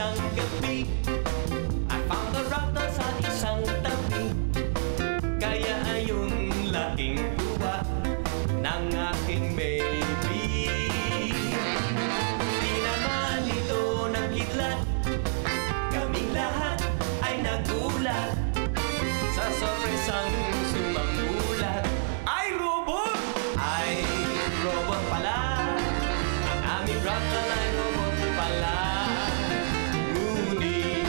isang gabi, I found a raptor sa isang tabi. Kaya ayun laking tuwa ng aking baby. Di naman ito nagkidlat, kaming lahat ay nagulat sa sorpresang sumamulat. Ay robot! Ay robot pala, ang aming raptor ay robot pala. Ngunit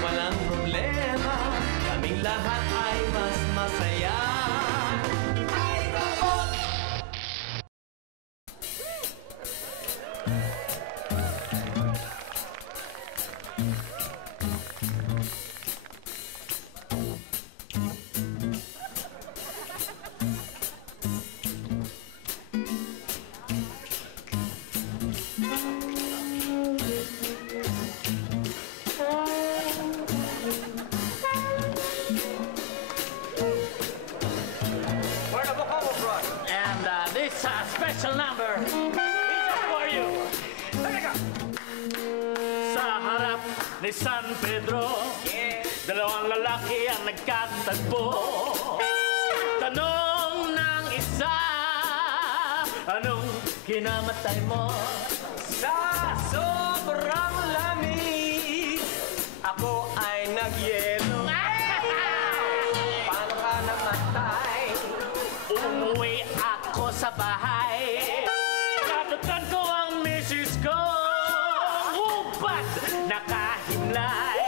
walang problema, kaming lahat ay mas masaya. Ay robot! And this special number is just for you. Sa harap ni San Pedro, dalawang lalaki ang nagkatagpo. Tanong ng isa, anong kinamatay mo? Sa sobrang lamig, ako ay nagyelo. Paano ka namatay? Umuwi ako sa bahay. Natutan ko ang misis ko. Ba't nakahimlay?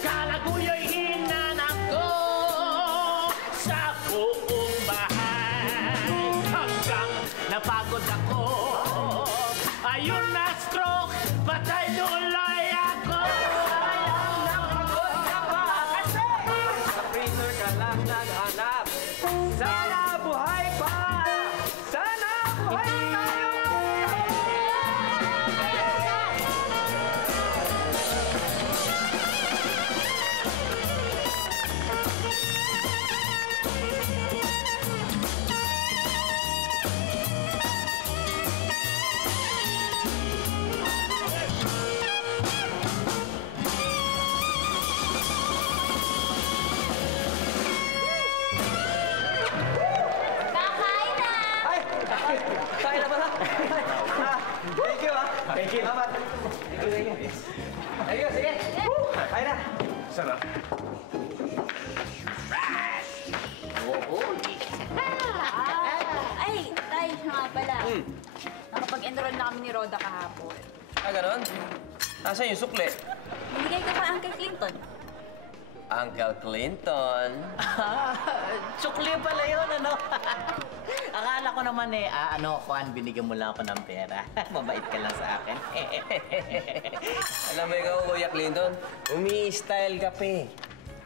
Kalaguyo'y hinanak ko sa buong bahay. Hanggang napagod ako. Ayun na stroke, patay tuloy ako. Napagod ka ba? Kasi sa freezer ka lang naghanap. Sana buhay pa! Sana buhay tayo! Kain na pala. Thank you, ah. Thank you. Salamat. Thank you. Thank you, sige. Kain na. Sarap. Ay, tay, nga pala. Nakapag-enroll na kami ni Roda kahapon. Ah, ganon? Nasaan yung sukle? Binigay ka pa Uncle Clinton. Uncle Clinton. Sukli pala yun, ano? Akala ko naman Juan, binigyan mo lang ako ng pera. Mabait ka lang sa akin. Alam mo ikaw, Kuya Clinton, umi-style ka pa eh.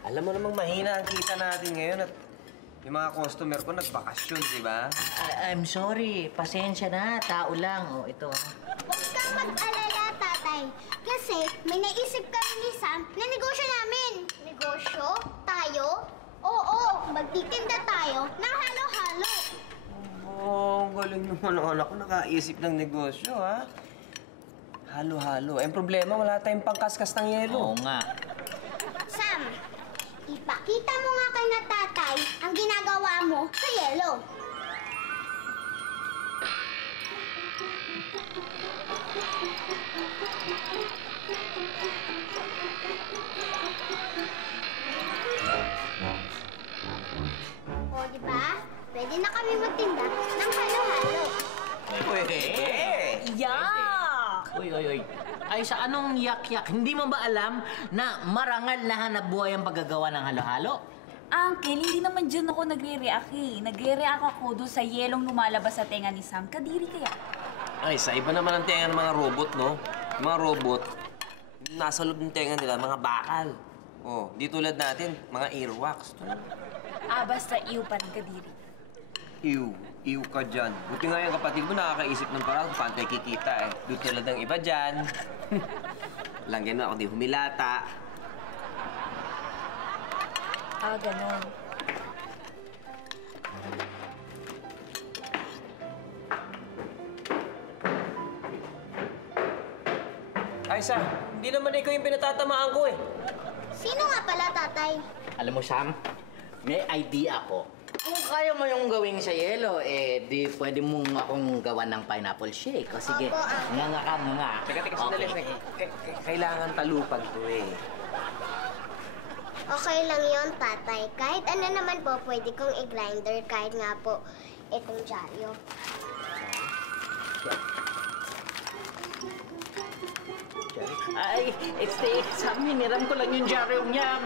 Alam mo namang mahina ang kita natin ngayon at yung mga customer ko nagbakasyon, di ba? I'm sorry. Pasensya na. Tao lang. Oh, ito. Huwag kang mag-alala, tatay. Kasi may naisip kami ni Sam na negosyo namin. Negosyo? Tayo? Oo, magtitinda tayo ng halo-halo. Oo, galing naman ang anak ko nakaisip ng negosyo, ha? Halo-halo. Ang problema, wala tayong pangkaskas ng yelo. Oo nga. Sam, ipakita mo nga kay na tatay ang ginagawa mo sa yelo. O, di ba? Pwede na kami magtinda ng halo-halo. Pwede. Yak! Uy. Ay, sa anong yak-yak? Hindi mo ba alam na marangal na hanap buhay ang paggagawa ng halo-halo? Uncle, hindi naman dyan ako nagre-react eh. Nagre-react ako doon sa yelong lumalabas sa tenga ni Sam. Kadiri kaya. Ay, sa iba naman ang tenga ng mga robot, no? Yung mga robot, nasa loob ng tenga nila, mga bakal. Oh, di tulad natin, mga earwax. Basta iyo pa rin, Kadiri. Iw ka dyan. Buti nga yung kapatid mo nakakaisip ng parang paano tayo kikita eh. Di tulad ng iba dyan. Langyan mo ako di humilata. Ganon. Ay, Sa, Hindi naman ikaw yung pinatatamaan ko eh. Sino nga pala, tatay? Alam mo, Sam, may idea ako. Kung kaya mo yung gawing sa yelo, di pwede mong akong gawan ng pineapple shake. O sige, Opo, nga ka mo nga. Teka, sandali. Kailangan talupag to eh. Okay lang yon, tatay. Kahit ano naman po, pwede kong i-grinder kahit nga po itong dyaryo. Ay, Sam, hiniram ko lang yung dyaryo niya.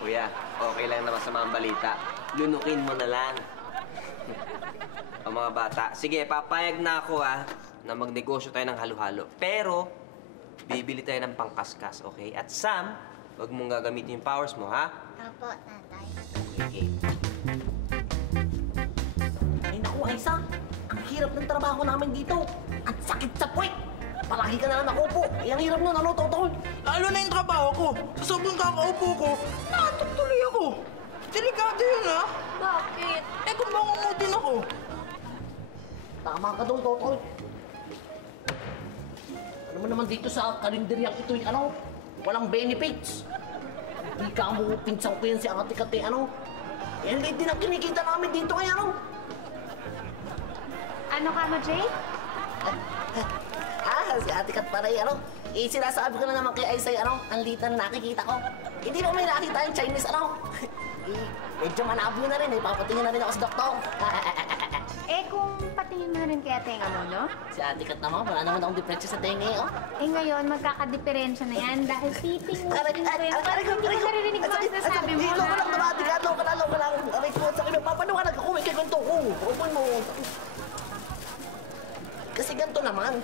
Kuya, okay lang na masama ang balita. Lunukin mo na lang. O mga bata, sige, papayag na ako na magnegosyo tayo ng halo-halo. Pero, bibili tayo ng pangkaskas, okay? At Sam, wag mong gagamitin yung powers mo, ha? Opo, tatay. Okay. Ay, naku, Aiza. Ang hirap ng trabaho namin dito. Ang sakit sa puwet. Palagi ka na lang nakaupo. Ang hirap nun, ano, Totoy? Lalo na yung trabaho ko. Sa sobrang kakaupo ko, naantok tuloy ako. Delikado yun, ha? Bakit? Eh, kung mangungutin ako. Tama ka doon, Totoy. Ano mo naman dito sa karinderyang ito, ano? Walang benefits. Hindi ka mo pinsang ko yan si Ate-Kate, ano? Eh, hindi din ang kinikita namin dito kaya, ano? Ano ka mo, Jay? Si Ate-Kat Paray, ano? Sinasabi ko na naman kay Aisay, ano? Ang lita na nakikita ko. Hindi mo may nakita yung Chinese, ano? Medyo malabo na rin, papatingin na rin ako sa doktor. Eh, kung patingin mo na rin kaya tenga mo, no? Si Ate-Kat naman, wala naman akong diferensya sa tenga, oh. Eh, ngayon, magkakadiferensya na yan dahil titing mo. Aray ko, Hindi ko naririnig mo ang sinasabi mo, Loko lang naman, Ate-Kat, loko lang. Aray ko, sa akin, papaliwanag ako, may kikwento ko. Open mo. Kasi ganito naman.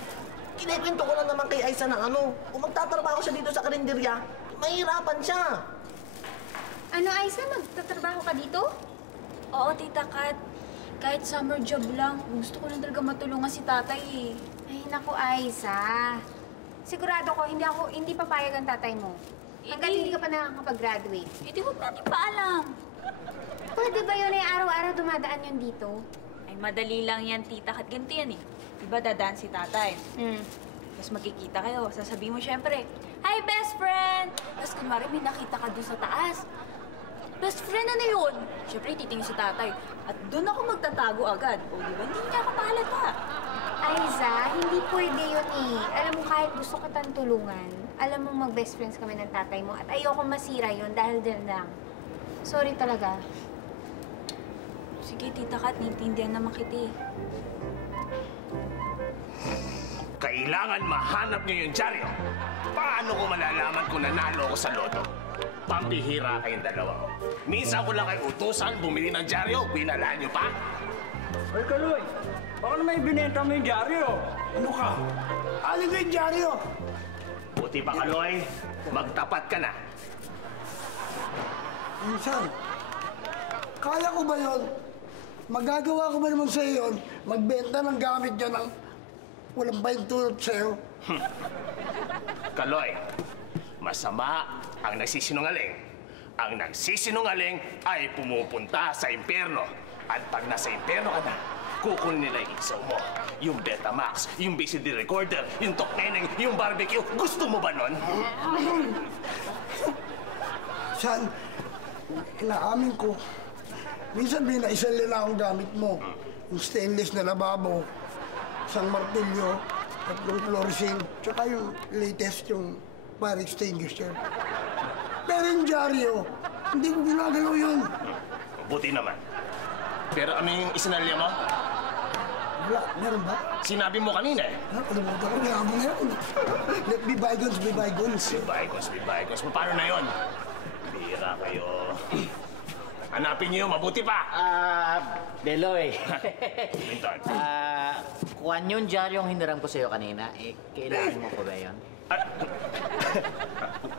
Kinikwento ko lang naman kay Aiza na ano, kung magtatrabaho siya dito sa karinderya, mahirapan siya. Ano, Aiza? Magtatrabaho ka dito? Oo, Tita Kat. Kahit summer job lang, gusto ko lang talaga matulungan si tatay eh. Ay, naku, Aiza. Sigurado ko, hindi papayag ang tatay mo. Hanggat hindi ka pa nakakapag-graduate. Hindi ko natin paalam. Pwede ba yun araw-araw dumadaan yun dito? Ay, madali lang yan, Tita Kat. Ganito yan eh. Diba dadaan si tatay? Tapos magkikita kayo. Sasabihin mo syempre, "Hi, best friend!" Tapos kunwari may nakita ka doon sa taas. Best friend, ano yun? Syempre, titingin si tatay. At doon ako magtatago agad. O, di ba? Hindi niya ako mahalata. Aiza, hindi pwede yun eh. Alam mo, kahit gusto kitang tulungan, alam mo mag-best friends kami ng tatay mo at ayoko masira yun dahil din lang. Sorry talaga. Sige, Tita Kat, naiintindihan naman kita eh. Kailangan mahanap niyo yung dyaryo. Paano ko malalaman kung nanalo ako sa loto? Pambihira kayong dalawa. Minsan ko lang kayo utusan bumili ng dyaryo, binalaan niyo pa? Ay, Kaloy, baka naman ibinenta mo yung dyaryo. Ano ka? Alin na yung dyaryo? Buti pa, Kaloy, magtapat ka na. Minsan, kaya ko ba yun? Magagawa ko ba naman sa'yo yun? Magbenta ng gamit niya ng walang bayintulot sa'yo? Kaloy, masama ang nagsisinungaling. Ang nagsisinungaling ay pumupunta sa impyerno. At pag nasa impyerno ka na, kukunin nila yung isaw mo. Yung Betamax, yung VCD recorder, yung Tokmeneng, yung barbecue. Gusto mo ba nun? San, inaamin ko, minsan binaisan nila akong gamit mo. Yung stainless na lababo, isang martilyo, tatlong fluorescein, tsaka yung latest yung fire extinguisher. Pero yung dyaryo, hindi ko ginagalaw yun. Buti naman. Pero ano yung isinalya mo? Wala, meron ba? Sinabi mo kanina eh. Ha? Kalimutan ko, yaman na yun. Let be bygones, be bygones. Be bygones. Paano na yon? Bira kayo. Hanapin niyo, mabuti pa. Beloy. Minton. Kuhan yung dyaryong hiniram ko sa'yo kanina. Kailangan mo ko ba yun?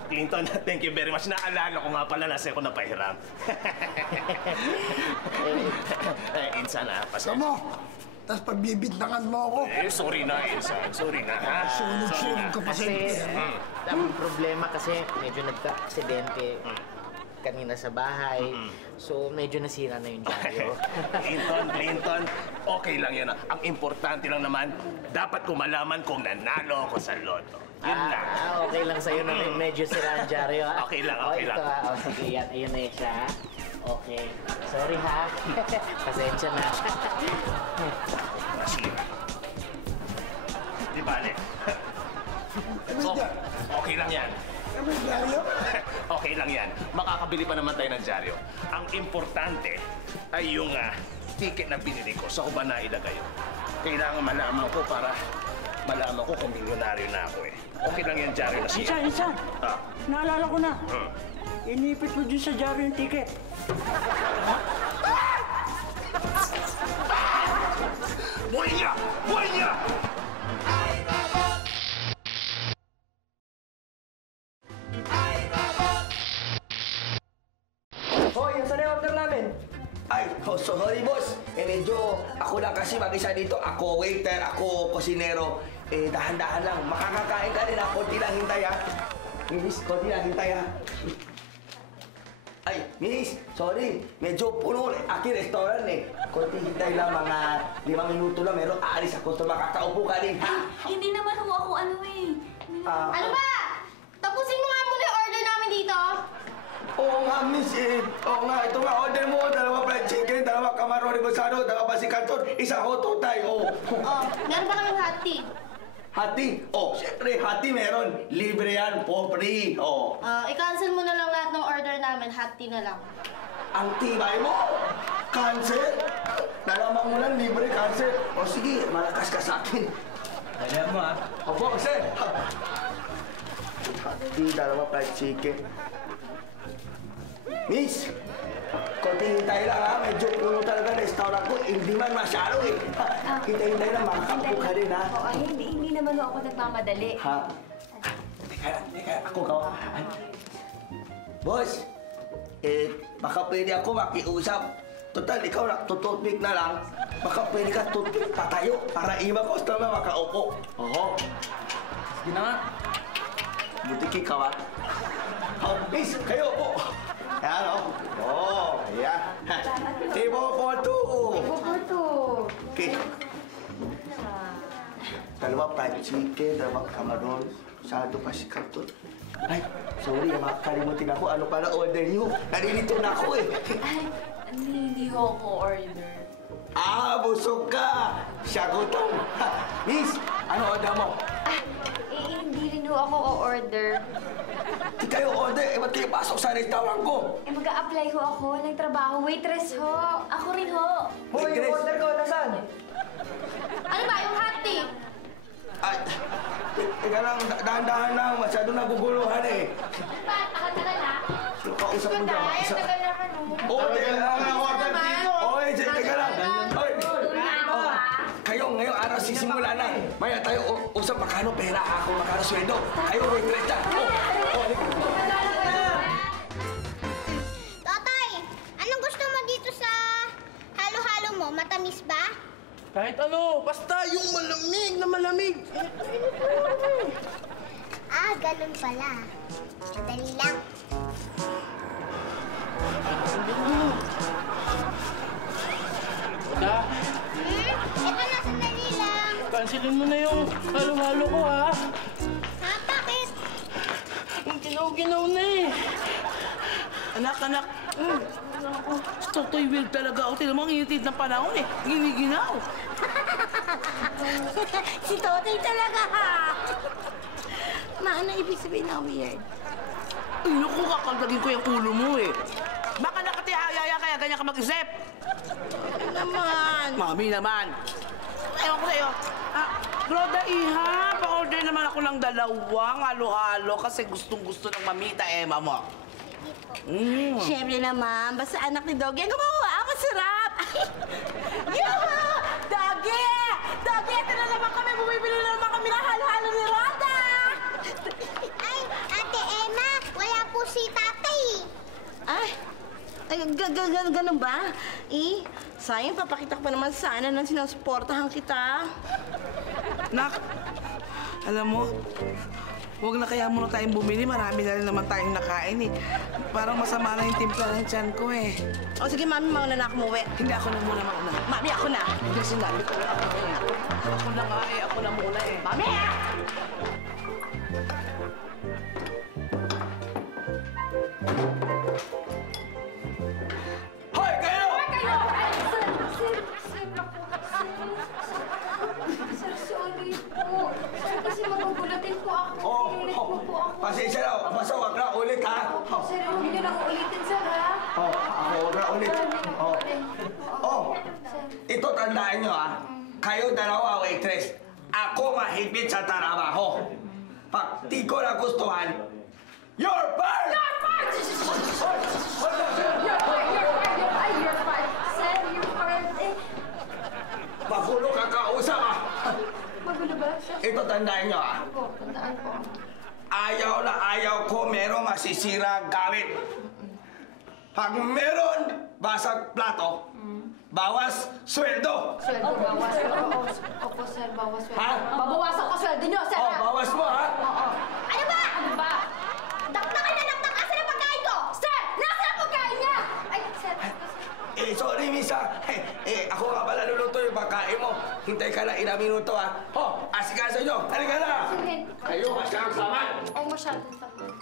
Clinton, thank you very much. Naalala ko nga pala na sa'yo ko napahiram. Insan, pasensya. Tama, tapos pagbibintangan mo ako. Sorry na, Insan. Sorry na, ha? Sunog-sunog ka pa sa impyerno. Ang problema kasi medyo nagka-aksidente. kanina sa bahay. So, medyo nasira na yung dyaryo. Clinton, okay lang yan. Ang importante lang naman, dapat ko malaman kung nanalo ako sa loto. Yun lang. Okay lang sa'yo na medyo sira ang dyaryo, ha? Okay lang. Ito, sige, yan. Ayun na yun siya, ha? Okay. Sorry, ha? Pasensya na. Nasira. Di bale. Okay lang yan. May dyaryo? Okay lang yan. Makakabili pa naman tayo ng dyaryo. Ang importante ay yung ticket na binili ko sa kuba na ilagay. Kailangan malaman ko para malaman ko kung milyonaryo na ako eh. Okay lang yan, dyaryo na siya. Insan, naalala ko na. Inipit mo dun sa dyaryo yung ticket. Buhay niya! Buhay niya! Hoy, yung sana yung order namin? Ay, sorry boss. Medyo ako lang kasi mag-isa dito. Ako waiter, ako kusinero. Dahan-dahan lang. Makakakain ka rin ha. Konti lang hintay ha. Miss, konti lang hintay ha. Ay, miss, sorry. Medyo puno aking restaurant eh. Konti hintay lang, mga 5 minuto lang. Meron aalis ako ito. Makakaupo ka rin ha. Hindi naman ho ako ano eh. Ano ba? Tapusin mo nga muna yung order namin dito. Oo nga, miss eh. Oo nga, ito nga order mo. 2 fried chicken, 2 camarón rebozado, 2 basi canton, 1 hot totay. Oo. Meron pa kaming hot tea. Hati? Oh, syempre, hati meron. Libre yan, for free. Oh. I-cancel mo na lang lahat ng order namin. Hot tea na lang. Ang tibay mo! Cancel? Nalaman mo lang, libre cancel. O sige, malakas ka sa akin. Alam mo, ha? Opo, sir. Hati, 2 fried chicken. Miss, konting hintay lang ha. Medyo puno talaga na restaurant ko. Hindi man masyado eh. Hintay-hintay lang, makakapo ka rin ha. Oo, hindi naman ho ako nagmamadali. Ha? Teka, ako ka. Boss, baka pwede ako makiusap. Total, ikaw nagtututpik na lang. Baka pwede ka tutpik patayo para iba ko sa na makaupo. Oo. Sige na nga. Butiki ka ba? Miss, kayo po. Yan o. Oo, yan. Table for 2. Okay. 2 fried chicken, 2 camarón, 1 basi canton. Ay, sorry, makakalimutin ako. Ano pala order niyo? Narilito na ako eh. Ay, hindi ho ako order. Busog ka! Siya gutom. Miss, ano order mo? Hindi rin ho ako o-order. Di kayo order, ba't kayo pasok sa restaurant ko? Mag-a-apply ho ako ng trabaho. Waitress ho. Ako rin ho. Hoy, yung order ko, nasaan? Ano ba? Yung hot tea? Ay, teka lang, dahan-dahan lang. Masyado naguguluhan eh. Ba? Tagal-tagal ha? Kausap mo dyan. Tagal naman Oo, teka lang. Order dito. Oy, teka lang. Oy. Oh, kayo, ngayong araw sisimula na. Maya tayo usap makano pera ako, makano sweldo. Kayo, waitress dyan. Tatay, anong gusto mo dito sa halo-halo mo? Matamis ba? Kahit ano, basta yung malamig na malamig. Ganun pala. Madali lang. Ito na, sandali lang. Cancelin mo na yung halo-halo ko, ha? Ha? Bakit? Ginaw-ginaw na eh. Anak. Si Totoy Will talaga ako. Tinan mo, ang initid ng panahon eh. Giniginaw. Si Totoy talaga ha. Ano ibig sabihin na weird? Ay, naku, kakaldagin ko yung ulo mo eh. Baka nakatihayaya kaya ganyan ka mag-isip. Naman. Mami naman. Ewan ko sa'yo. Roda, iha, pa-order naman ako ng 2 halo-halo kasi gustong-gusto ng mamita, Emma mo. Siyempre naman, basta anak ni Doggy ang gumawa. Ang masarap! Yuhu! Doggy! Doggy, ito na naman kami. Bumibili na naman kami ng halo-halo ni Roda! Ay, Ate Emma, wala po si tatay. Ay, ganun ba? Sayang, papakita ko pa naman sana nang sinusuportahan kita. Nak, alam mo, huwag na kaya muna tayong bumili. Marami na rin naman tayong nakain eh. Parang masama na yung timpla ng tiyan ko eh. O sige, mami, mauna na ako umuwi. Hindi, ako na muna mauna. Mami, ako na. Hindi, sinabi ko na ako eh. Ako na nga eh, ako na muna eh. Mami! Hoy, kayo! Sir, sorry po. Sir, kasi magugulatin po ako. Pilit mo po ako. Pasensya na, basta wag na ulit ha. Sir, huwag niyo nang ulitin, sir, ha? Ako wag na ulit. Ito tandaan nyo ha. Kayo dalawa waitress. Ako mahigpit sa trabaho. Pag di ko nagustuhan, you're fired! You're fired! You're fired! Sir, you're fired. Magulo ka kausap ha. Magulo ba? Sir? Ito tandaan nyo ha. Po, tandaan po. Ayaw na ayaw ko merong masisira gamit. Pag meron basag plato, bawas sweldo. Sweldo, bawas. Opo, sir, bawas sweldo. Ha? Babawasan ko sweldo niyo, sir, ha? Bawas mo ha. Oo. Ano ba? Ano ba? Daktakan na daktak! Asan ang pagkain ko? Sir! Nasaan ang pagkain niya? Ay, sir. Sorry, Misa. Ako nga pala luluto yung pagkain mo. Hintay ka na ilang minuto, ha? Asikaso nyo. Halika na. Sige. Kayo, masyadong saman. Oh, masyadong takot.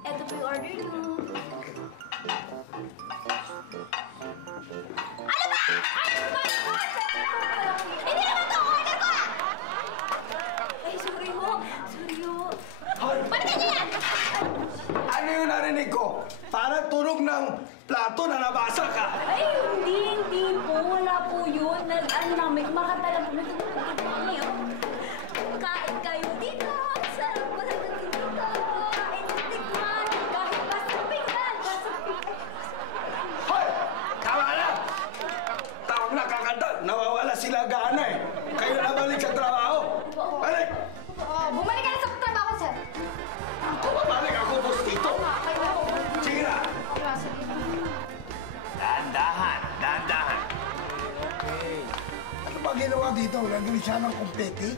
Eto po yung order mo. Ano ba? Ano ba? Hindi naman to order ko! Ay, sorry ho. Sorry ho. Balikan niyo yan! Ano yung narinig ko? Parang tunog ng plato na nabasa ka. Ay, hindi po. Wala po yun. Ano namin, kumakanta lang po. Kami, oh. Kain kayo dito. Sarap ko na dito. Kain at tikman. Kahit pa sa pinggan. Hoy! Tama na! Tawag na kakanta. Nawawala sila gana eh. Kayo na balik sa trabaho. Balik! Bumalik ka na sa trabaho, sir. Ako babalik. Ako boss dito. Sige na. Dahan-dahan, dahan-dahan. Ano ba ginawa dito? Gagawin siya ng kumpeti?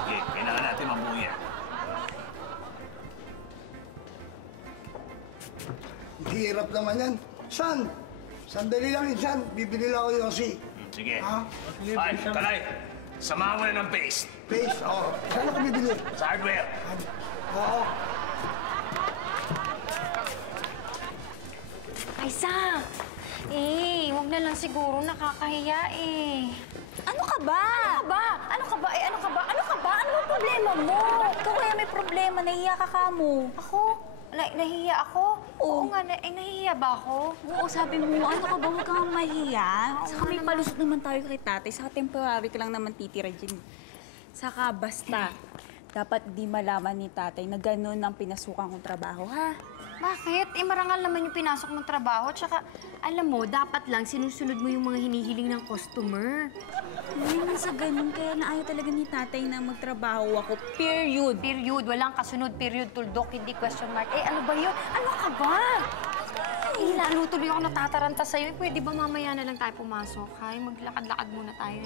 Sige, kailangan natin mabuo yan. Hirap naman yan. San? Sandali lang yun, San. Bibili lang ako yung si. Sige. Ha? Ay, Kalay, samahan mo na ng paste. Face? Oo. Saan ako bibili? Sa hardware. Oo. Aisa! Huwag na lang siguro. Nakakahiya eh. Ano ka ba? Ano ba? Ano ka ba? Ano ka ba? Ano ka ba? Ano ang problema mo? Ikaw kaya may problema. Nahiya ka ka mo. Ako? Nahihiya ako? Oo nga, nahihiya ba ako? Oo, sabi mo, ano ka ba? Huwag kang mahiya. Saka may palusot naman tayo kay tatay. Saka temporary ka lang naman titira dyan. Saka basta, dapat di malaman ni tatay na gano'n ang pinasukan kong trabaho, ha? Bakit? Marangal naman yung pinasok mong trabaho. Tsaka, alam mo, dapat lang sinusunod mo yung mga hinihiling ng customer. Hindi naman sa ganun. Kaya naayaw talaga ni tatay na magtrabaho ako. Period. Period. Walang kasunod. Period. Tuldok. Hindi question mark. Ano ba yun? Ano ka ba? Lalo tuloy ako natataranta sa'yo. Pwede ba mamaya na lang tayo pumasok? Maglakad-lakad muna tayo.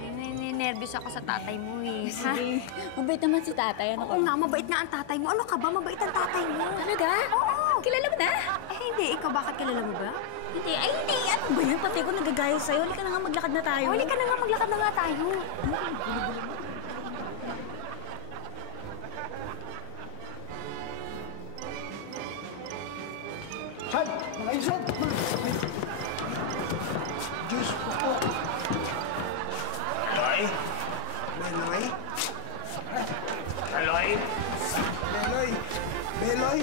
Nervous ako sa tatay mo eh. Sige. Mabait naman si tatay. Ano Oo nga, mabait nga ang tatay mo. Ano ka ba? Mabait ang tatay mo. Talaga? Oo. Kilala mo na? Hindi. Ikaw, bakit kilala mo ba? Hindi. Ay, hindi. Ano ba yun? Pati ko nagagaya sa'yo. Halika na nga, maglakad na tayo. Huli ka na nga, maglakad na nga tayo. San? Mga insan! Diyos ko po. Kaloy? Beloy? Kaloy? Beloy? Beloy?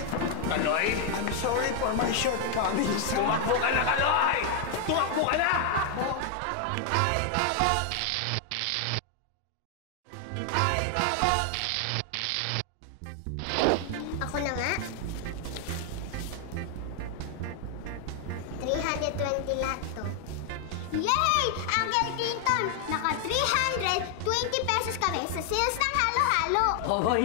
Kaloy? I'm sorry for my shortcomings. Tumakbo ka na, Kaloy! Tumakbo ka na! Ako na nga. 320 lahat to. Yay! Uncle Clinton! Naka 320 pesos kami sa sales ng halo-halo. Hoy!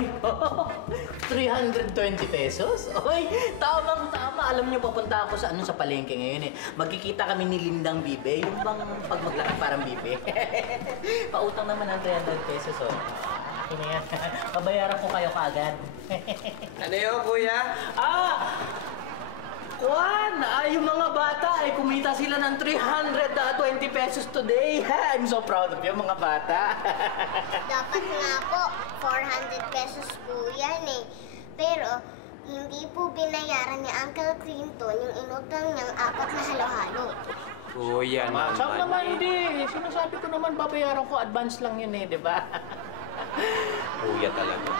320 pesos? Oy, tamang-tama. Alam niyo, papunta ako sa palengke ngayon eh. Magkikita kami ni Lindang Bibe, yung bang pag maglakad parang Bibe. Pautang naman ng 300 pesos, oh. Okay na yan. Pabayaran ko kayo kaagad. Ano yun, kuya? Juan, yung mga bata ay kumita sila ng 320 pesos today. I'm so proud of you, mga bata. Dapat nga po, 400 pesos po yan eh. Pero, hindi po binayaran ni Uncle Clinton yung inutang niyang 4 na halo-halo. Kuya naman. Saan naman hindi? Sinasabi ko naman, babayaran ko. Advance lang yun eh, di ba? Kuya talaga.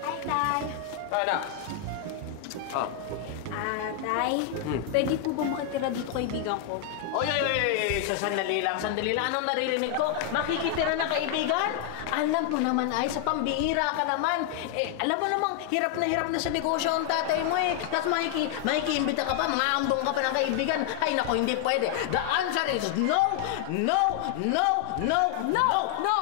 Hi, Tay. Ano? Oh. Tay, pwede po ba makitira dito kaibigan ko? Oy, sandali lang. Anong naririnig ko? Makikitira na kaibigan? Alam mo naman ay, sa pambihira ka naman. Eh, alam mo namang, hirap na sa negosyo ang tatay mo eh. Tapos makikiimbita ka pa, mga ambong ka pa ng kaibigan. Ay, naku, hindi pwede. The answer is no, no, no, no, no!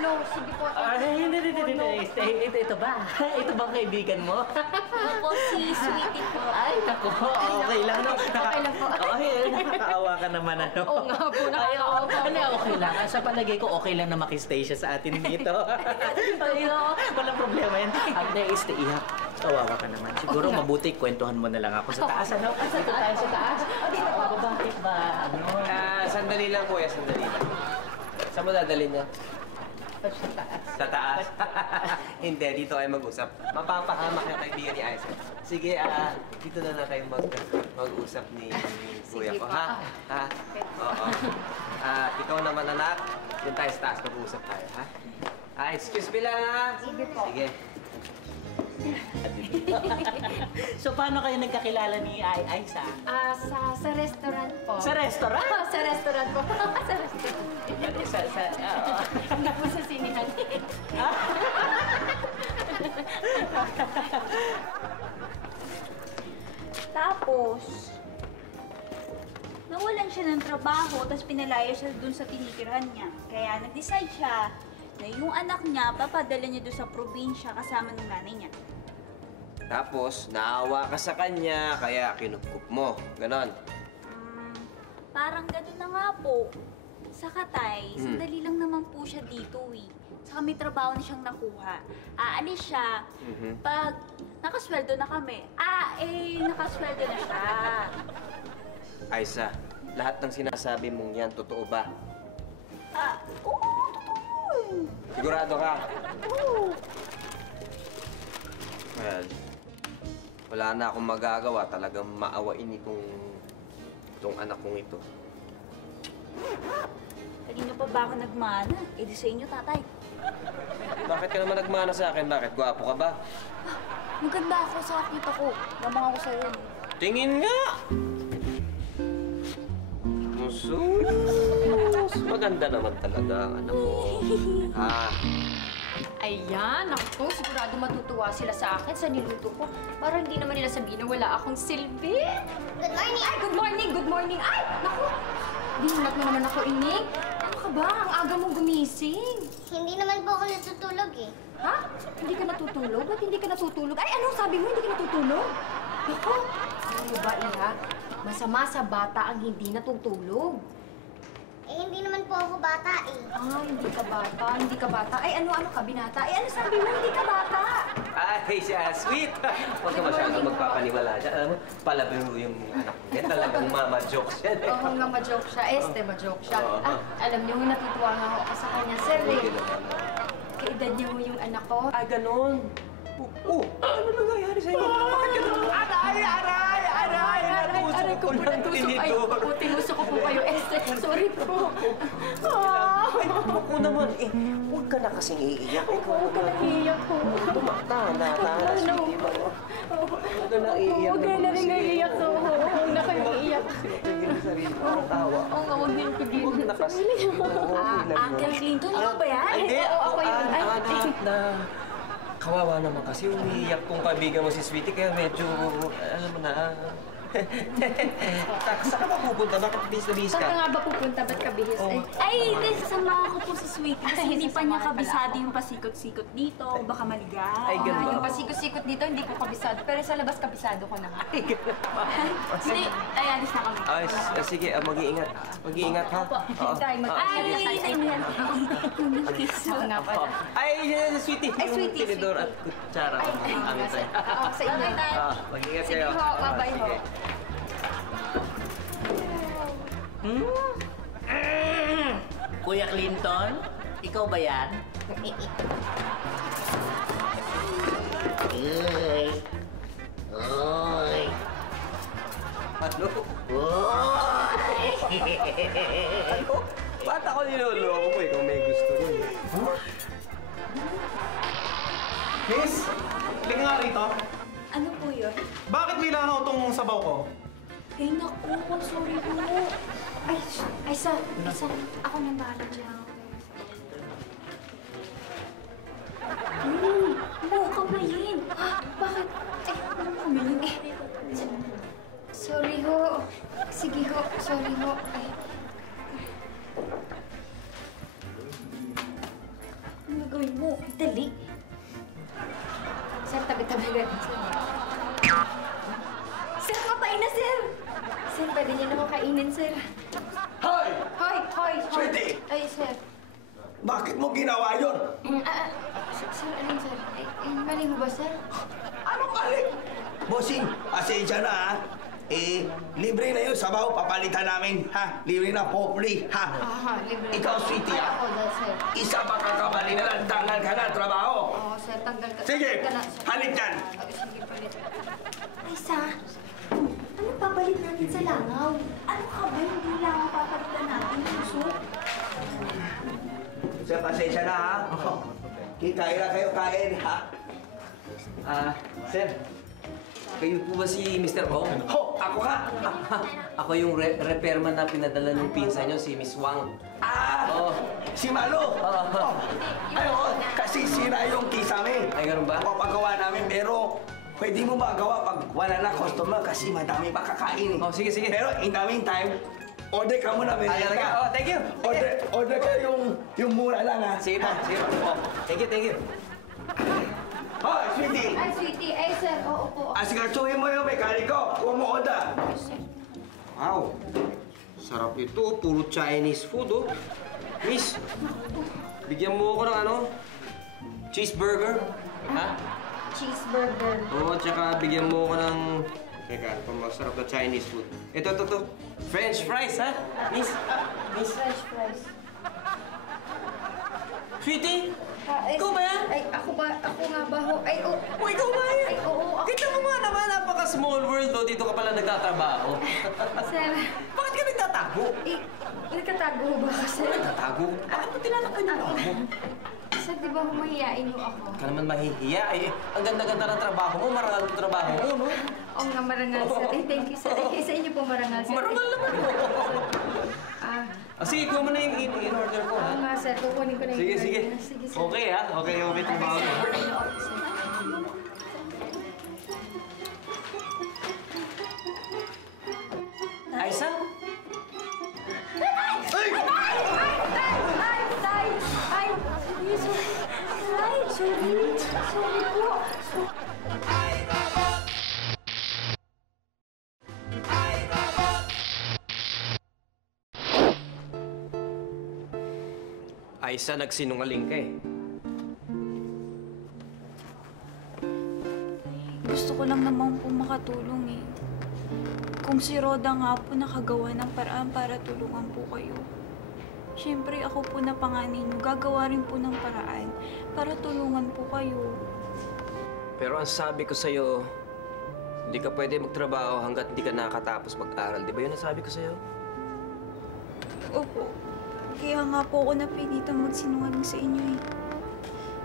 No, sige po. Hindi. Ito ba? Ito bang kaibigan mo? Ako si Sweetie po. Ay, naku, okay lang, no? Okay lang po. Nakakaawa ka naman, ano? Oo nga po, nakakaawa po. Hindi, okay lang. Sa palagay ko, okay lang na makistay siya sa atin dito. Ay, no, walang problema yan. Ang nais na iyak. Kawawa ka naman. Siguro mabuti, kwentuhan mo na lang ako sa taas, ano? Dito tayo sa taas. Dito po. Bakit ba? Ano? Sandali lang, kuya. Sandali lang. Saan mo dadalhin niya? Sa taas. Sa taas? Hindi, dito kayo mag-usap. Mapapahamak na kaibigan ni Aizen. Sige, dito na lang kayo mag-usap ni kuya ko, ha? Ha? Oo. Ikaw naman, anak. Doon tayo sa taas, mag-usap tayo, ha? Excuse me lang, ha? Sige po. Sige. So, paano kayo nagkakilala ni Aiza? Sa restaurant po. Sa restaurant? Sa restaurant po. Sa restaurant. Hindi po sa sinihan. Tapos, nawalan siya ng trabaho, tapos pinalaya siya dun sa tinitirhan niya. Kaya nag-decide siya na yung anak niya, papadala niya dun sa probinsya kasama ng nanay niya. Tapos, naawa ka sa kanya, kaya kinupkup mo. Ganon. Parang gano'n na nga po. Sa Katay, sandali lang naman po siya dito eh. Saka may trabaho na siyang nakuha. Aalis siya pag nakasweldo na kami. Nakasweldo na siya. Aiza, lahat ng sinasabi mong yan, totoo ba? Oo, totoo. Sigurado ka? Oo. Well, wala na akong magagawa. Talagang maawain itong anak kong ito. Kanina pa ba ako nagmana? Eh di sa inyo, tatay. Bakit ka naman nagmana sa akin? Bakit? Gwapo ka ba? Maganda ako sa kita ko. Lamang ako sa'yo. Tingin nga! Sus! Maganda naman talaga ang anak mo. Ayan, ako, sigurado matutuwa sila sa akin sa niluto ko. Para hindi naman nila sabihin na wala akong silbi. Good morning! Ay, good morning! Ay, naku! Dinunat mo naman ako, Ining. Ano ka ba? Ang aga mong gumising. Hindi naman po ako natutulog eh. Ha? Hindi ka natutulog? Ba't hindi ka natutulog? Ay, anong sabi mo? Hindi ka natutulog? Naku! Ano ba, Iha? Masama sa bata ang hindi natutulog. Eh, hindi naman po ako bata eh. Hindi ka bata. Hindi ka bata. Ay, ano ka, binata? Ay, ano sabi mo? Hindi ka bata. Ay, siya, sweet! Huwag ka masyadong magpapaniwala dyan. Alam mo, palabiro yung anak ko. Yan talagang mama-joke siya. Oo nga, ma-joke siya. Ma-joke siya. Alam niyo, natutuwa nga ako sa kanya, sir. Kaedad niyo yung anak ko. Ay, ganun. Ano nangyayari sa'yo? Bakit ka naman? Aray ko po, tinusok ko po kayo, Esther. Sorry po. Ako naman, huwag ka na kasing iiyak. Huwag ka na iiyak po. Tana, sweetie ba? Huwag ka na iiyak. Huwag ka na rin naiiyak ko. Huwag na kayo iiyak. Tigil sa sarili mo ang tawa. Oo nga, huwag niyong tigil. Huwag na kasi. Uncle Clinton, ikaw ba yan? Hindi, ako yun. Kawawa naman kasi umiiyak kung kaibigan mo si Sweetie, kaya medyo, alam mo na, Saan ka ba pupunta? Bakit bis na bis Saan ka ka? nga ba pupunta? Ba't ka bihis? Oh. Ay, hindi. Sasamahan ko po sa Sweetie. Kasi hindi pa niya kabisado yung pasikot-sikot dito. Baka maligaw. Ay, ganun ba? Yung pasikot-sikot dito, hindi ko kabisado. Pero sa labas, kabisado ko na nga. Hindi. Ay, alis na kami. Ay, sige, mag-iingat. Mag-iingat, ha? Oo. Tay, Ay, ayan. Oo nga pala. Ay, sweetie. Ay, sweetie, Yung tinidor at sweetie. kutsara. Amin tayo. Oo, sa inyo. Mag-iingat Sige kayo. ho, bye-bye ho. Sige. Kuya Clinton, ikaw ba yan? Uy. Uy. Ano? Uy. Ano? Ba't ako niloloko mo? Ikaw may gusto rin. Miss, tingnan nga rito. Ano po yun? Bakit may langaw tong sabaw ko? Ay, naku. Sorry po. Ay, sa, ako nang bahala dyan. Buka ba yun? Bakit? Eh, ano kami? Sorry ho. Sige ho, sorry ho. Ay. Ano gawin mo? Dali. Sir, tabi-tabi ganun, sir. Sir, patay na, sir! Sir, pwede niyo naman kainin, sir. Hoy! Hoy, hoy, hoy. Sweetie! Ay, sir. Bakit mo ginawa yun? Sir, alin, sir? Ay, mali mo ba, sir? Anong mali? Bossing, pasensya na ha. Libre na yun, sabaw, papalitan namin, ha? Libre na, popli, ha? Aha, libre. Ikaw, sweetie, Ay, ha? ako daw, sir. Isa pa kakamali na lang, tanggal ka na, trabaho. Oo, sir, tanggal ka. Sige, Tanggal ka na, sir. halik yan. Okay, sige, palit. Ay, ano papalit natin sa langaw? Ano ka ba? Hindi langaw papalitan natin. Puso? Sir, pasensya na, ha? Kikain na kayo, kain, ha? Sir. Kayo po ba si Mr. Ong? Ho, ako ka! Ako yung repairman na pinadala ng pinsa nyo, si Miss Wang. Oo. Si Malo! Oo. Ayun, kasi sira yung kisame. Ay, ganun ba? Papagawa namin, pero pwede mo magawa pag wala na customer kasi madami pa kakain. Oh, sige, sige. Pero in the meantime, order ka muna, Ay, merienda. oh, thank you. Order ka yung mura lang, ha? Sige pa, sige pa. Oh, thank you, thank you. Oh, sweetie! Ay, sweetie. Ay, sir, oo po. Asikasuhin mo yung mekaniko. Umuoda. Wow. Sarap ito. Puro Chinese food, oh. Miss, bigyan mo ako ng ano? Cheeseburger. Ha? Cheeseburger. Oo, tsaka bigyan mo ako ng... Teka, masarap na Chinese food. Ito. French fries, ha? Miss? French fries. Sweetie? Ikaw ba yan? Ay, ako ba? Ako nga ba ho? Ay, oo. O, ikaw ba yan? Ay, oo. Ako. Kita mo nga naman, napaka-small world, oh. Dito ka pala nagtatrabaho. Sir, Bakit ka nagtatago? nagkatago ho ba ako, sir? Nagtatago? Bakit mo tinatanggal yung mukha mo? Sir, di ba humahiyain ho ako? Ka naman mahihiya, eh. Ang ganda-ganda ng trabaho mo, marangal yung trabaho mo, no? Oo nga, marangal, sir. Ay, thank you, sir. Ay, sa inyo po marangal, sir. Marangal naman mo. Sige, kuha mo na yung in-order ko, ha? Oo nga, sir. Kukunin ko na yung Sige, order. sige. Sige, sir. Okay, ha? Okay, trabaho mo. Aisa? Sorry po. Aisa, nagsinungaling ka, eh. Gusto ko lang naman po makatulong, eh. Kung si Roda nga po nakagawa ng paraan para tulungan po kayo. Siyempre, ako po na panganay niyo, gagawa rin po ng paraan para tulungan po kayo. Pero ang sabi ko sa'yo, hindi ka pwede magtrabaho hanggat hindi ka nakakatapos mag-aral. Di ba yun ang sabi ko sa'yo? Opo. Kaya nga po ako napilitang magsinungaling sa inyo, eh.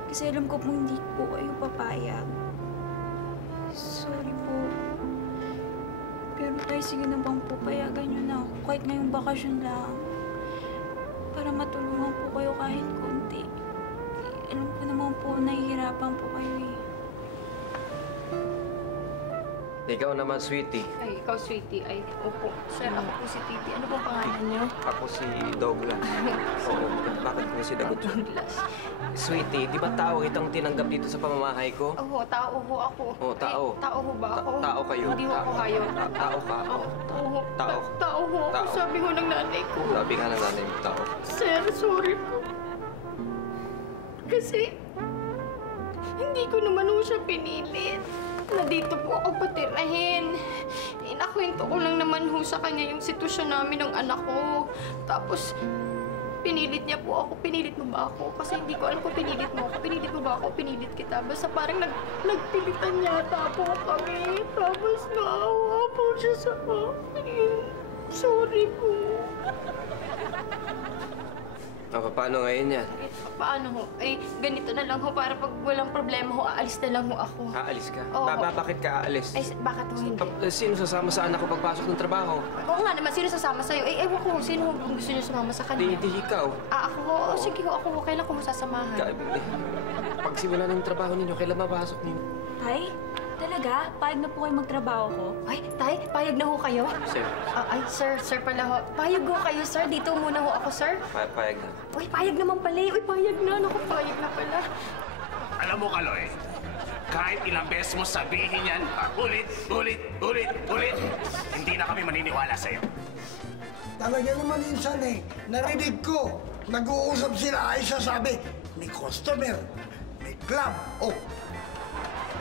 Kasi alam ko po hindi po kayo papayag. Sorry po. Pero tayo, sige na bang pupayagan niyo na ako kahit ngayong bakasyon lang. Para matulungan po kayo kahit konti. Alam ko naman po, nahihirapan po kayo, eh. Ikaw naman, sweetie. Ay, ikaw, sweetie. Ay, opo. Sir, ako po si Titi. Ano bang pangalan niyo? Ako si Douglas. Oo, bakit mo sinagot yun? Douglas. Sweetie, di ba tao kitang tinanggap dito sa pamamahay ko? Oo, tao ho ako. Oo, tao. Eh, tao ho ba ako? Tao kayo. Hindi ho ako kayo. Tao ka. Oo. Tao ho. Tao. Tao ho ako. Tao. Sabi ho ng nanay ko. Sabi nga ng nanay mo, tao. Sir, sorry po. Kasi, hindi ko naman ho siya pinilit na dito po ako patirahin. Inakwento ko lang naman ho sa kanya yung sitwasyon namin ng anak ko. Tapos, pinilit niya po ako. Pinilit mo ba ako? Kasi hindi ko alam kung pinilit mo ako. Pinilit mo ba ako? Pinilit kita. Basta parang nagpilitan yata po kami. Tapos naawa po siya sa akin. Sorry po. Paano ngayon yan? Paano ho? Eh, ganito na lang ho. Para pag walang problema ho, aalis na lang ho ako. Aalis ka? Oo. Bakit ka aalis? Ay, bakit ho hindi? Sino sasama sa anak ko pagpasok ng trabaho? Oo nga naman, sino sasama sa'yo? Eh, ewan ko, sino ho gusto niyo sumama sa kanya? Di ikaw. Ako ho? Oh, sige ho, ako ho. Kailan ko ho sasamahan? Pagsimula ng trabaho ninyo, kailan mapasok ninyo? Tay, talaga? Payag na po kayo magtrabaho ko? Ay, tay, payag na ho kayo? Sir. Ay, sir pala ho. Payag ho kayo, sir. Dito muna ho ako, sir. Payag na. Uy, payag naman pala eh. Uy, payag na. Naku, payag na pala. Alam mo, Kaloy, kahit ilang beses mo sabihin yan, ulit, hindi na kami maniniwala sa'yo. Talaga naman insan eh. Narinig ko. Nag-uusap sila ay sasabi, may customer, may club. Oh,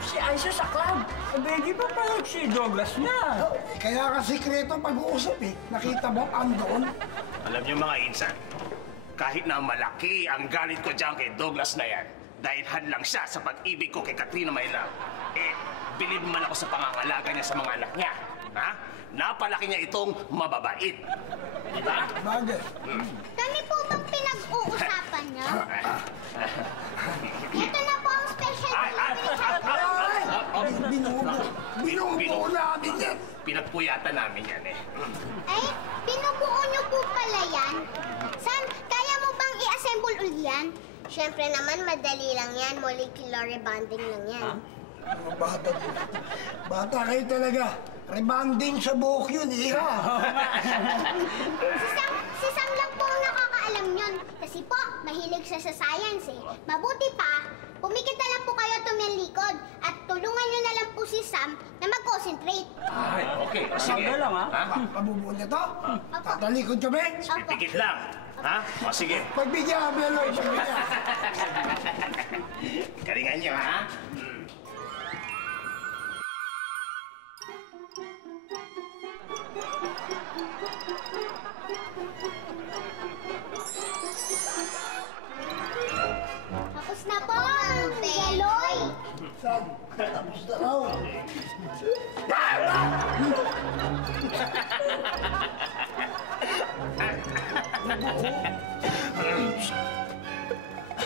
Si Aisha sa club. Sabi, di ba parang si Douglas na? kaya ka sikreto pag-uusap eh. Nakita mo, andoon. Alam niyo mga insan, kahit na malaki ang galit ko dyan kay Douglas na yan, dahil hadlang siya sa pag-ibig ko kay Katrina Maylang, bilib man ako sa pangangalaga niya sa mga anak niya. Ha? Napalaki niya itong mababait. Diba? Bagay. Kami po bang pinag-uusapan niyo? Ito na po ang special Binubuo namin yan. Pinagpuyatan namin yan eh. Ay, binubuo niyo po pala yan? San, kaya mo bang i-assemble ulit yan? Siyempre naman, madali lang yan. Molecular rebonding lang yan. Mga bata kayo talaga. Rebanding sa buhok yun, iha. Si Sam lang po ang nakakaalam yun. Kasi po, mahilig siya sa science eh. Mabuti pa, pumikit na lang po kayo tumilikod at tulungan niyo na lang po si Sam na mag-concentrate. Ay, okay. Sige. Sabi lang, ha? Pabubuo niya to? Tatalikod kami? Pipikit lang. Ha? O sige. Pagbigyan kami, Aloy. Pagbigyan. Galingan niyo, ha? Tapos na po, Beloy! Saan? Tapos na raw.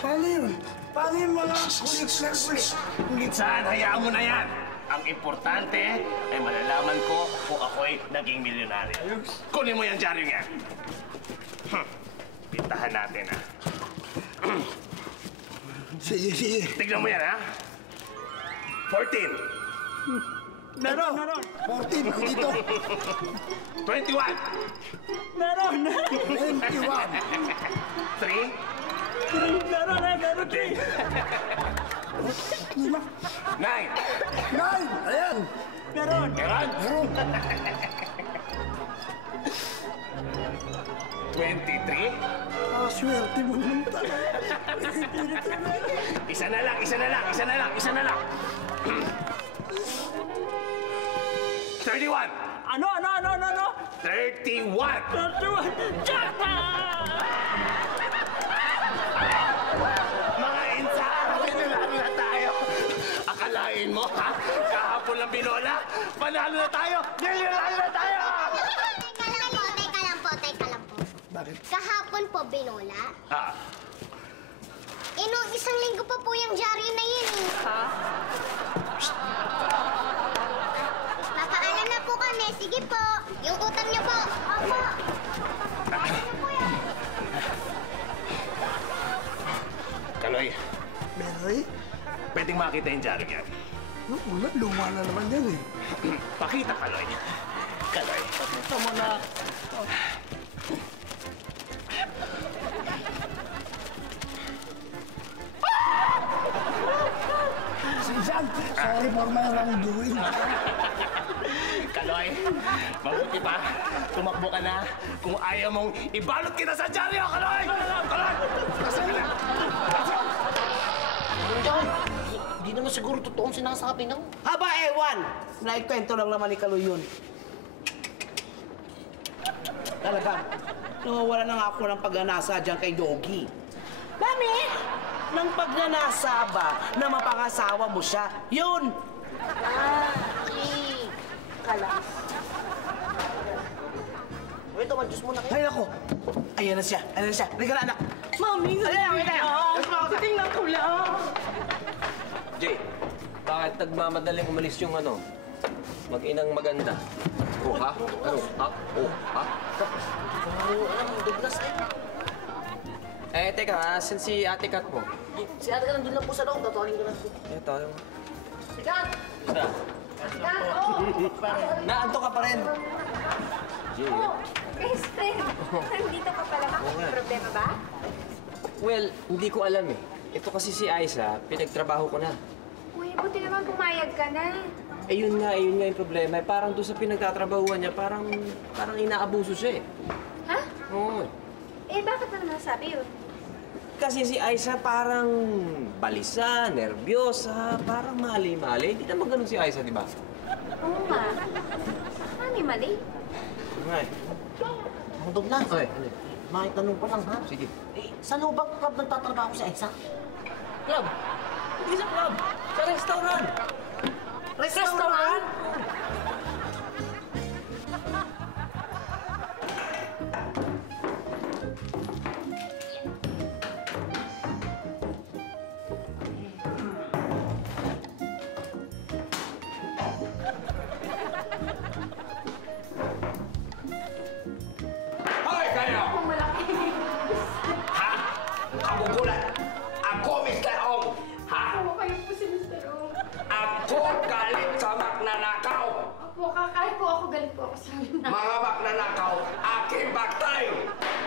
Paano yun? Paano yung mga kulit na kulit? Saan? Hayaan mo na yan. Ang importante ay malalaman ko kung ako'y naging milyonaryo. Kunin mo yung dyaryo yan. Pintahan natin, ha? Sige, sige. Tignan mo yan, ha? 14. Meron. 14, dito. 21. Meron. 21. 3. Meron. 9. 9. Ayan. Meron. Meron? Meron. 23. Swerte mo naman talaga. Isa na lang. 31. Ano? 31. Jackpot! Mga insan, pinalalo na tayo. Akalain mo, ha? Kahapon lang binola, panalo na tayo. Nanalo na tayo! Teka lang po. Bakit? Kahapon po, binola. Ah, Nung isang linggo pa po yung dyaryo na yun eh. Ha? Papaalam na po kami. Sige po. Yung utang niyo po. Opo. Papaalam na po yan. Kaloy, Meron? pwedeng makita yung dyaryo yan. Wala, luma na naman yan eh. Pakita, Kaloy. Kaloy. Pakita mo na. Susan, sorry for my wrongdoing. Kaloy, mabuti pa. Tumakbo ka na. Kung ayaw mong ibalot kita sa dyaryo, Kaloy! Kaloy! Kasali na! Hindi naman siguro totoong sinasabi ng... Haba, ewan! Naikwento lang naman ni Kaloy yun. Talaga, nawawala na nga ako ng pag-anasa dyan kay Doggy. Mami! Nang pagnanasa ba na mapangasawa mo siya, yun! Kalas. Wait, mag-juice muna kayo. Ay, ako! Ayan na siya, ayan na siya. Halika na, anak! Mami, Halika na! tingnan ko lang. Jay, bakit nagmamadaling umalis yung mag-inang maganda? Oh, ha? Ano? Ha? Oh, ha? Douglas, Teka, asan si Ate Kat mo? si ate ka nandun lang po sa loob. Tatawagin ko lang po. Ito, ano? Sikat! Basta. Naanto ka pa rin. Jay, Best friend, nandito ka pala. May problema ba? well, hindi ko alam eh. Ito kasi si Aiza, pinagtrabaho ko na. Uy, buti naman pumayag ka na. Yun nga yung problema. Parang doon sa pinagtatrabahuan niya, parang inaabuso siya eh. Ha? Oo. Bakit mo naman nasabi yun? Kasi si Aiza parang balisa, nervyosa, parang mali-mali. Hindi naman ganun si Aiza, di ba? Oo nga. Mali. Nga eh. Ang Douglas, Ay, ano? makitanong pa lang, ha? Sige. Saan ho bang club nagtatrabaho si Aiza? Club? Hindi sa club. Sa restaurant. Restaurant? Hoy, kayo! Ha? Kagugulat! Ako, Mr. Ong! Ha? Oo, kayo po si Mr. Ong. Ako galit sa magnanakaw! Opo, kahit po ako galit po ako sa amin. Mga magnanakaw, aking baktay!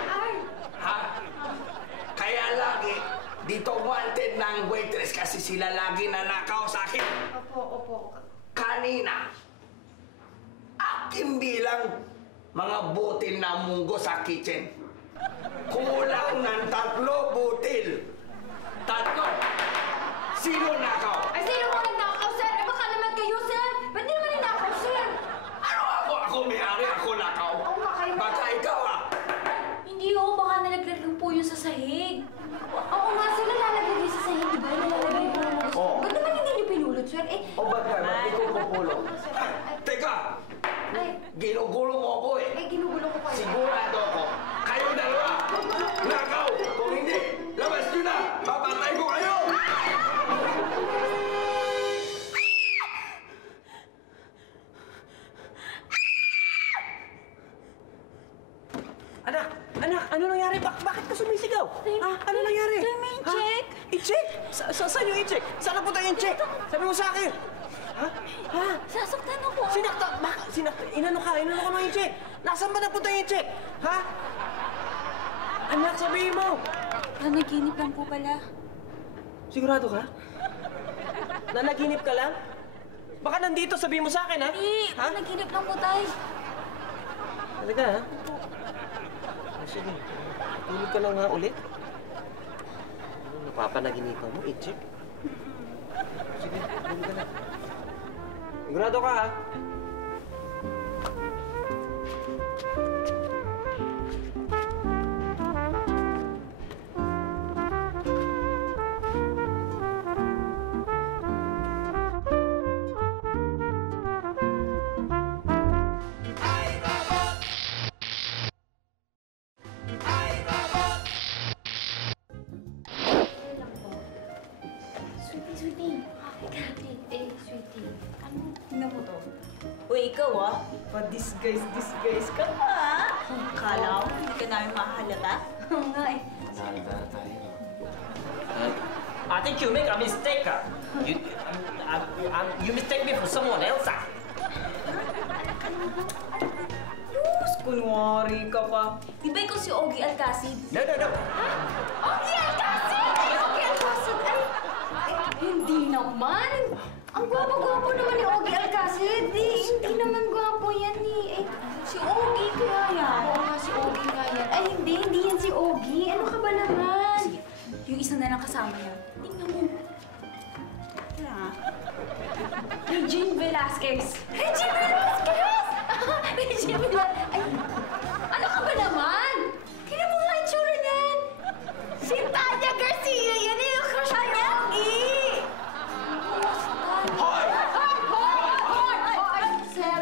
Ay! Ha? Kaya lagi, dito wanted ng waitress kasi sila lagi nanakaw sa akin. Opo. Kanina, akin bilang mga butil na munggo sa kitchen. Kulang ng 3 butil. 3. Sino nakaw? Ay, sino mo nagnakaw, sir? Baka naman kayo, sir! Ba't di naman ninakaw, sir? Ano ako? Ako may-ari, ako nakaw. Oo nga, kayo. Baka ikaw Hindi ho, baka nalaglag lang po yun sa sahig. Oo nga, sir. Nalalagay din sa sahig, di ba? Nalalagay din naman. Oo. Ba't naman hindi niyo pinulot, sir? O ba't ka? Ba't ikaw kukulong? Teka! Ay, Ginugulo mo ako eh. ginugulo ko kayo. Sigurado ako, kayo dalawa, nakaw! Kung hindi, labas nyo na! Papatay ko kayo! Anak! Ano nangyari? Bakit ka sumisigaw? Ha? Ano nangyari? Time mo yung check. I-check? Saan yung i-check? Saan napunta yung check? Sabi mo sa akin. Ha? Sasaktan ako. Sinakta? Inano ka ng i-check? Nasaan ba napunta yung check? Ha? Anak, sabihin mo. Nanaginip lang po pala. Sigurado ka? Nanaginip ka lang? Baka nandito, sabihin mo sa akin, ha? Ha? Nanaginip lang po tayo. Talaga, ha? Sige, tulog ka lang nga ulit. Napapanaginipan mo, i-check. Sige, tulog ka na. Sigurado ka, ha? Sweetie. Sweetie. Ano? Tingnan mo to. Uy, ikaw pa-disguise ka pa, Kala ko, hindi ka namin mahalata. Oo nga eh. Nalala tayo. I think you make a mistake, You mistake me for someone else, Luz, kunwari ka pa. Di ba ikaw si Ogie Alcacid? No. Ogie Alcacid! Ogie Alcacid! Ay, hindi naman. Ang gwapo-gwapo naman ni Ogie Alcacid. Hindi naman gwapo yan eh. Si Ogie kaya yan. Oo nga, si Ogie nga yan. Ay, hindi yan si Ogie. Ano ka ba naman? Sige, yung isa na lang kasama niya. Tingnan mo. Regine Velasquez. Regine Velasquez! Regine Velasquez! Ay, ano ka ba naman? Kaya mo nga itsura niyan. Si Tanya Garcia, yan eh, yung crush niya. Hoy! Sir,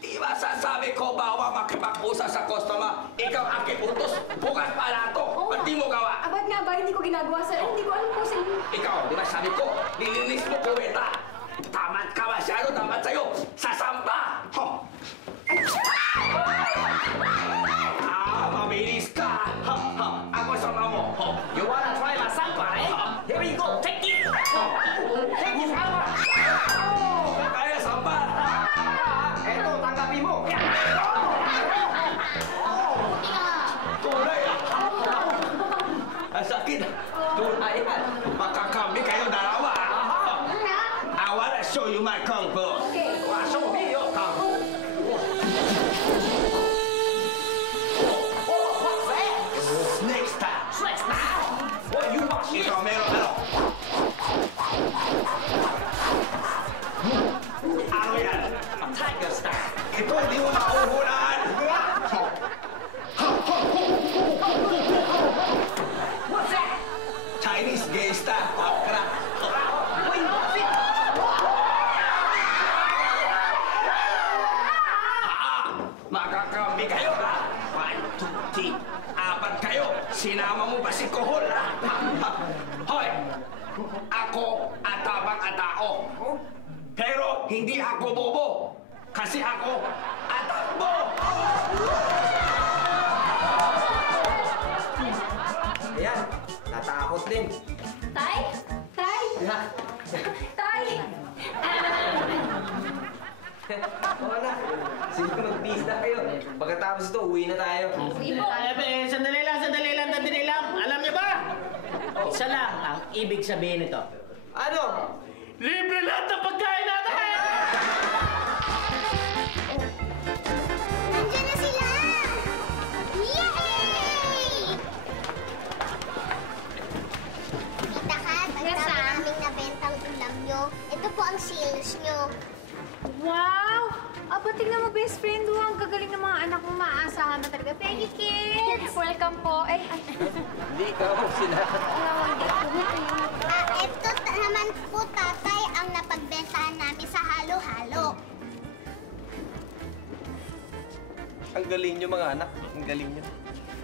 Di ba sasabi ko bawal makipag-usap sa customer? Ikaw ang kiputos, bukas pala to. Ba't di mo gawa? abad nga ba? Hindi ko ginagawa, sir. Hindi ko alam po sa inyo. Ikaw, di ba sabi ko, nilinis mo kuweta. Tamat ka masyado, tamat sa'yo. Sasampa! Ho! Mabilis ka! Ha, ha. Ako sama mo. Ho. You wanna try masampa, eh? Here we go. Take it! Ho. Take it, sama! Kaya sampa! Eto, tanggapin mo. Tunay! Ang sakit! Tunay yan! Makakambi kayo dalawa! I wanna show you my kung fu! Okay. Show me your kung fu! Oh, what's that? Snake style! Snake style? What you want? Ikaw meron ano? Ano yan? Tiger style! Ito hindi mo mauhulaan! What's that? Chinese gay style! Pakra! Wait, what's it? Makakambi kayo, ha? 1, 2, 3, 4 kayo. Sinama mo ba si Kohol, ha? Hoy! Ako atabang atao. Pero hindi ako bobo. Kasi ako atakbo! Ayan, natakot din. Tay? Tay? Tay? Oo na. Sige, mag-peace na kayo. Pagkatapos ito, uwi na tayo. Sandali lang. Alam niyo ba? Isa lang ang ibig sabihin nito. Ano? Libre lahat ng pagkain natin! Nandiyan na sila! Yay! Tita Kat, ang dami naming nabentang ulam nyo. Ito po ang sales nyo. Wow! Aba, tingnan mo, best friend. Ang gagaling ng mga anak mo. Maaasahan na talaga. Thank you, kids! Welcome po. Ay, Hindi, ikaw sila. Ito naman po, tatay, ang napagbentahan namin sa halo-halo. Ang galing nyo mga anak. Ang galing nyo.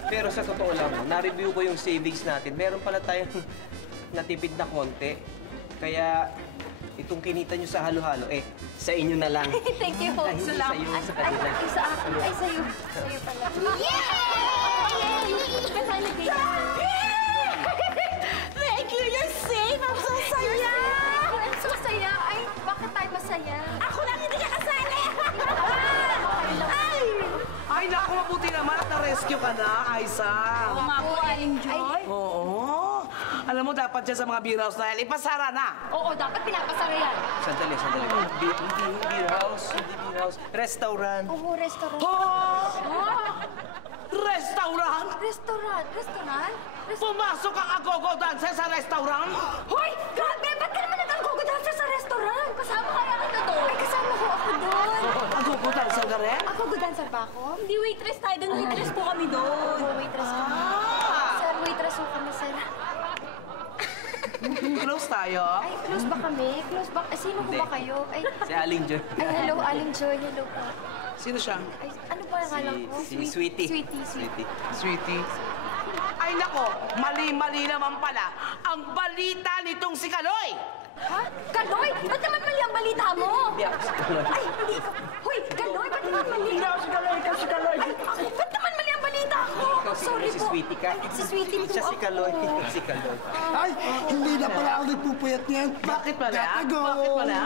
Pero sa totoo lang, na-review ko yung savings natin. Meron pala tayong natipid na konti. Kaya itong kinita nyo sa halo-halo, sa inyo na lang. thank you. Ay, hindi sa'yo, sa kanila. Ay, sa akin. Ay, sa'yo. Sa'yo pala. Yay! Thank you, you're safe. I'm so saya. I'm so saya. Ay, bakit tayo masaya? Ako lang hindi ka kasali. Ay, naku, mabuti naman at na-rescue ka na, Aiza. Oo nga po, Aling Joy. Oo. Alam mo, dapat dyan sa mga beer house na yan, ipasara na. Oo, dapat pinapasara yan. Sandali. Hindi beer house. Restaurant. Oo, restaurant. Restaurant? Restaurant? Pumasok ang agogo dancer sa restaurant? Hoy! Grabe! Ba't ka naman nag-agogo dancer sa restaurant? Kasama kaya kita doon? Ay, kasama ko ako doon. Agogo dancer ka rin? Agogo dancer ba ako? Hindi waitress tayo doon. Waitress po kami doon. Oo, waitress kami. Sir, waitress po kami, sir. Close tayo? Ay, close ba kami? Close ba? Ay, sino ko ba kayo? Ay, Si Aling Joy. ay, hello, Aling Joy. Hello po. Sino siya? Ay, ano ba ang alam ko? Si Sweetie. Sweetie. Sweetie. Ay nako, mali-mali naman pala ang balita nitong si Kaloy. Ha? Kaloy? Ba't naman mali ang balita mo? Hindi ako si Kaloy. Ay, hindi ko. Hoy, Kaloy, ba't naman mali? Hindi ako si Kaloy, ikaw si Kaloy. Ay, ba't naman mali ang balita ko? Sorry Si po. Sweetie ka. Ay, si Sweetie po Siya si Kaloy. ako. Ikaw si Kaloy. Ay, hindi na pala ako nagpupuyat niyan. Bakit pala? Gotta go. Bakit pala?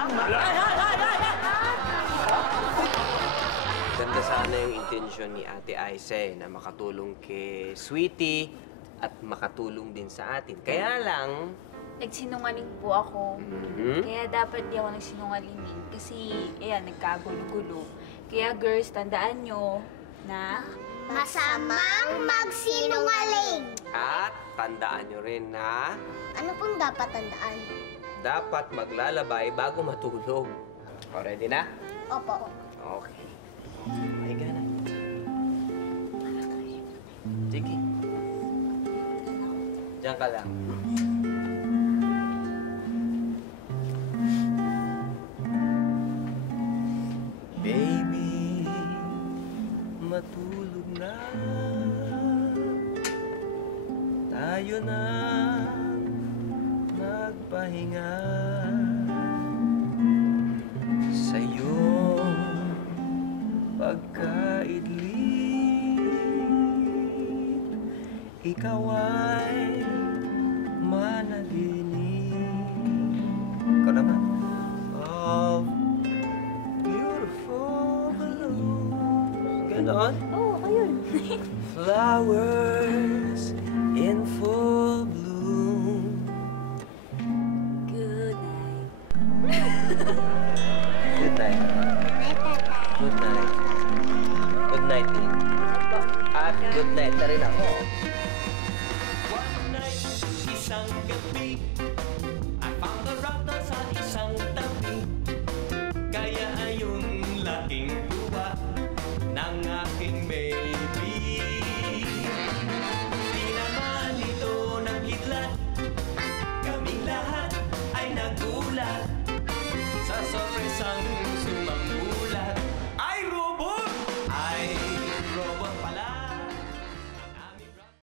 sana yung intensyon ni Ate Aise na makatulong kay Sweetie at makatulong din sa atin. Kaya lang... Nagsinungaling po ako. Mhm. Kaya dapat di ako nagsinungaling eh. Kasi, ayan, nagkagulo-gulo. Kaya girls, tandaan nyo na... Masamang magsinungaling. At tandaan nyo rin na Ano pong dapat tandaan? dapat maglalabay bago matulog. O, ready na? Opo. Okay. Mahiga na. Sige. Diyan ka lang. Baby, matulog na. Tayo na magpahinga. Sa'yo pagkaidlit, ikaw ay manalinig. Ikaw naman. Of beautiful balloons. Ganon? Oo, ayun. Flowers in full bloom. Good night. Good night. Good night. Good night, Tim. At good night na rin ako. One night, isang gabi, I found a rat sa isang tabi. Kaya ayun laking tuwa ng aking baby. Di naman ito nagkidlat, kaming lahat ay nagulat sa sorpresang